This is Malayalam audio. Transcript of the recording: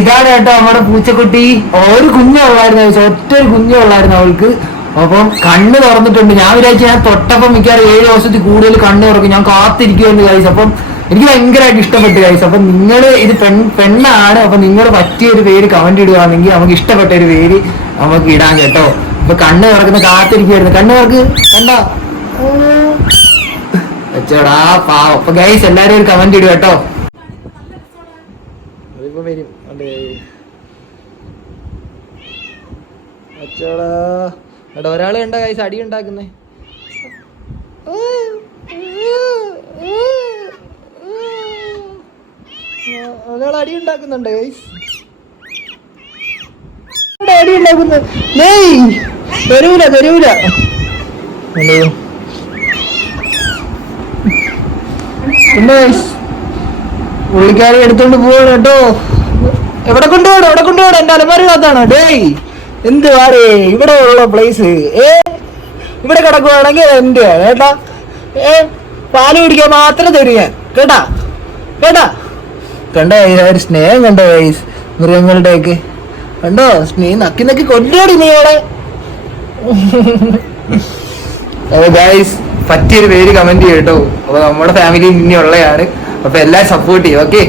ഇതാണ് കേട്ടോ നമ്മുടെ പൂച്ചക്കുട്ടി. ഒരു കുഞ്ഞേ ഉള്ളായിരുന്നു, ഒറ്റ ഒരു കുഞ്ഞേ ഉള്ളായിരുന്നു അവൾക്ക്. അപ്പം കണ്ണ് തുറന്നിട്ടുണ്ട്. ഞാൻ വിചാരിച്ചു ഞാൻ തൊട്ടപ്പം മിക്കവാറും 7 ദിവസത്തിൽ കൂടുതൽ കണ്ണ് തുറക്കും, ഞാൻ കാത്തിരിക്കുമെന്ന് ഗൈസ്. അപ്പം എനിക്ക് ഭയങ്കരമായിട്ട് ഇഷ്ടപ്പെട്ടു ഗൈസ്. അപ്പം നിങ്ങൾ ഇത് പെണ്ണാണ്, അപ്പൊ നിങ്ങൾ പറ്റിയ ഒരു പേര് കമന്റ് ഇടുകയാണെങ്കിൽ നമുക്ക് ഇഷ്ടപ്പെട്ട ഒരു പേര് നമുക്ക് ഇടാൻ കേട്ടോ. ഇപ്പൊ കണ്ണ് തുറക്കുന്ന കാത്തിരിക്കുവായിരുന്നു. കണ്ണ് തുറക്ക്, കണ്ടോ വെച്ചോടാ പാവം. അപ്പൊ ഗൈസ് എല്ലാരും ഒരു കമന്റ് ഇടുക കേട്ടോ. വരും വെച്ചോടാ. എടാ ഒരാള് കണ്ട ഗൈസ് അടി ഉണ്ടാക്കുന്നേ. ഒരാൾ അടി ഉണ്ടാക്കുന്നുണ്ട് ഗൈസ്, അടി ഉണ്ടാക്കുന്നു. തരൂല തരൂല. പിന്നെ പുള്ളിക്കാരി എടുത്തോണ്ട് പോവാണ് കേട്ടോ. എവിടെ കൊണ്ടുപോകണം, എവിടെ കൊണ്ടുപോകണം? എന്റെ അലമാരി കാത്താണ്. ഡേയ് എന്ത് വാടേ ഇവിടെ ഉള്ള പ്ലേസ്? ഇവിടെ കിടക്കുവാണെങ്കിൽ എന്റെ കേട്ടാ. പാല് കുടിക്കാൻ മാത്രം തരും ഞാൻ കേട്ടാ. കേട്ടാ കണ്ടോ ഒരു സ്നേഹം കണ്ടോ ഗൈസ് മൃഗങ്ങളുടെ ഒക്കെ കണ്ടോ? സ്നേഹം നക്കി നക്കി കൊല്ലോടി നീ അവിടെ. ഗൈസ് പറ്റിയൊരു പേര് കമന്റ് ചെയ്യട്ടോ. അപ്പൊ നമ്മുടെ ഫാമിലി ഇനി ഉള്ളതാണ്. അപ്പൊ എല്ലാരും സപ്പോർട്ട് ചെയ്യും. ഓക്കെ.